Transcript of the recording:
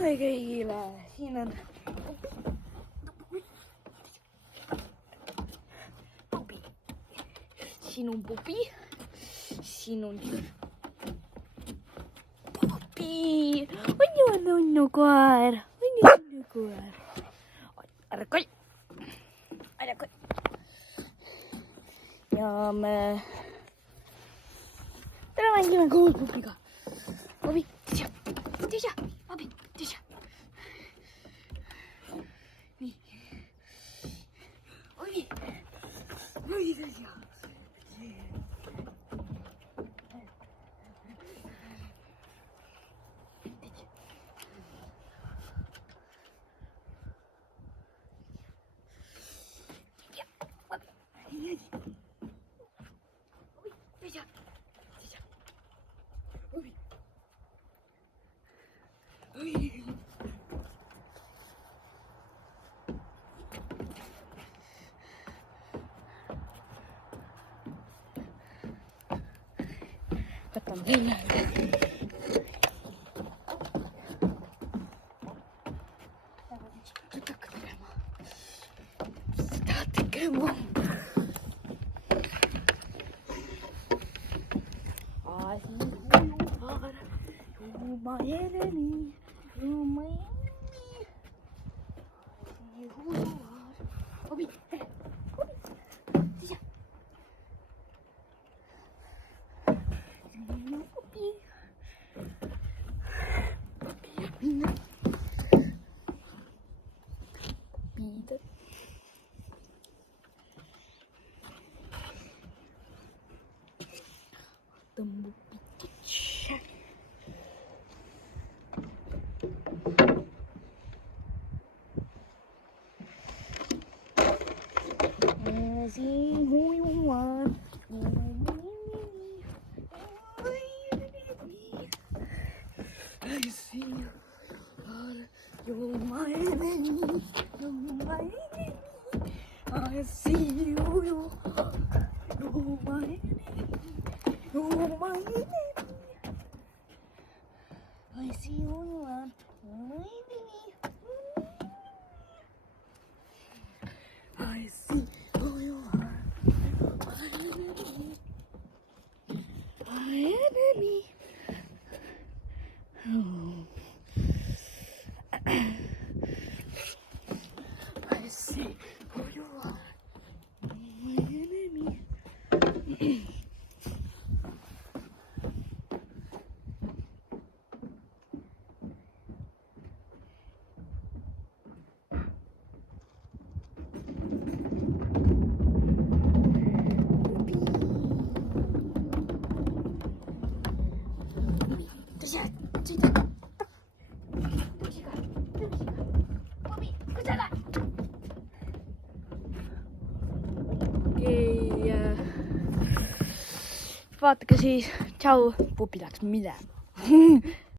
Terve kõigile, siin on pupi. Siin on pupi. Siin on pupi. On koer. On koer. Ära koi. Ära koi. Ja me täna mängime koos pupiga. Pupi, tisha. Tisha. Pupi, tisha. Nii. Oi. Oi, tisha. Võtan selle. Seda tegema. You're my enemy. You're my enemy. I see who you are. Bobby, hey, Bobby. Tisha. Bobby. Bobby. Bobby. Tumbuh picit. I see who you are. I see you are. You're my enemy. You're my enemy. I see who you are. You're my enemy. You're my enemy. I see who you are. You're my enemy. I see who you are. My enemy. My enemy. Oh. I see who you are. My enemy. Vaadake siis, tšau, pupi läks minema.